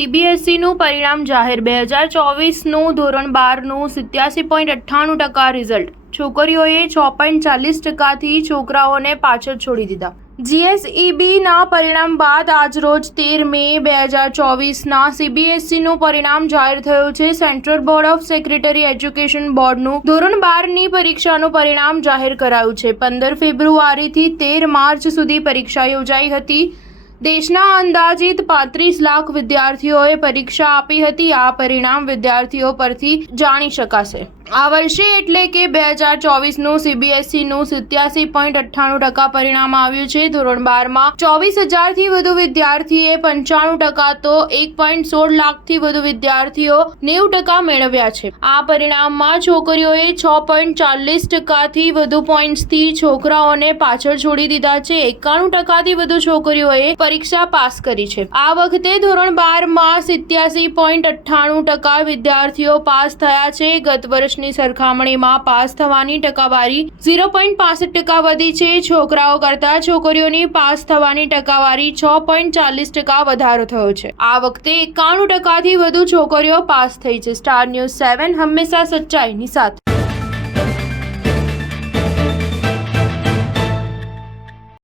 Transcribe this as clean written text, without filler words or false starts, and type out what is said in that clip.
સીબીએસઈનું પરિણામ જાહેર 2024નું ધોરણ 12નું 87.98% રિઝલ્ટ. છોકરીઓએ 6.40%થી છોકરાઓને પાછળ છોડી દીધા. જીએસઈબીના પરિણામ બાદ આજરોજ 13 મે 2024ના સીબીએસઈનું પરિણામ જાહેર થયું છે. Central board of secretary education બોર્ડનું ધોરણ 12ની પરીક્ષાનું પરિણામ જાહેર કરાયું છે. 15 ફેબ્રુઆરીથી 13 માર્ચ સુધી પરીક્ષા યોજાઈ હતી. દેશના અંદાજિત 35 લાખ વિદ્યાર્થીઓએ પરીક્ષા આપી હતી. આ પરિણામ વિદ્યાર્થીઓ પરથી જાણી શકાશે. આ વર્ષે એટલે કે 2024નું સીબીએસઈનું 87.98% પરિણામ આવ્યું છે. ધોરણ 12માં 24,000થી વધુ વિદ્યાર્થીએ 95%, તો 1.16 લાખથી વધુ વિદ્યાર્થીઓ 90% મેળવ્યા છે. આ પરિણામમાં છોકરીઓએ 6.40%થી વધુ પોઈન્ટ્સથી છોકરાઓને પાછળ છોડી દીધા છે. 91%થી વધુ છોકરીઓએ પરીક્ષા પાસ કરી છે. આ વખતે ધોરણ 12માં 87.98% વિદ્યાર્થીઓ પાસ થયા છે. ગત વર્ષની સરખામણીમાં પાસ થવાની ટકાવારી 0.65% વધી છે. છોકરાઓ કરતાં છોકરીઓની પાસ થવાની ટકાવારી 6.40% વધારો થયો છે. આ વખતે 91%થી વધુ છોકરીઓ પાસ થઈ છે. સ્ટાર ન્યૂઝ 7 હંમેશા સચ્ચાઈની સાથે.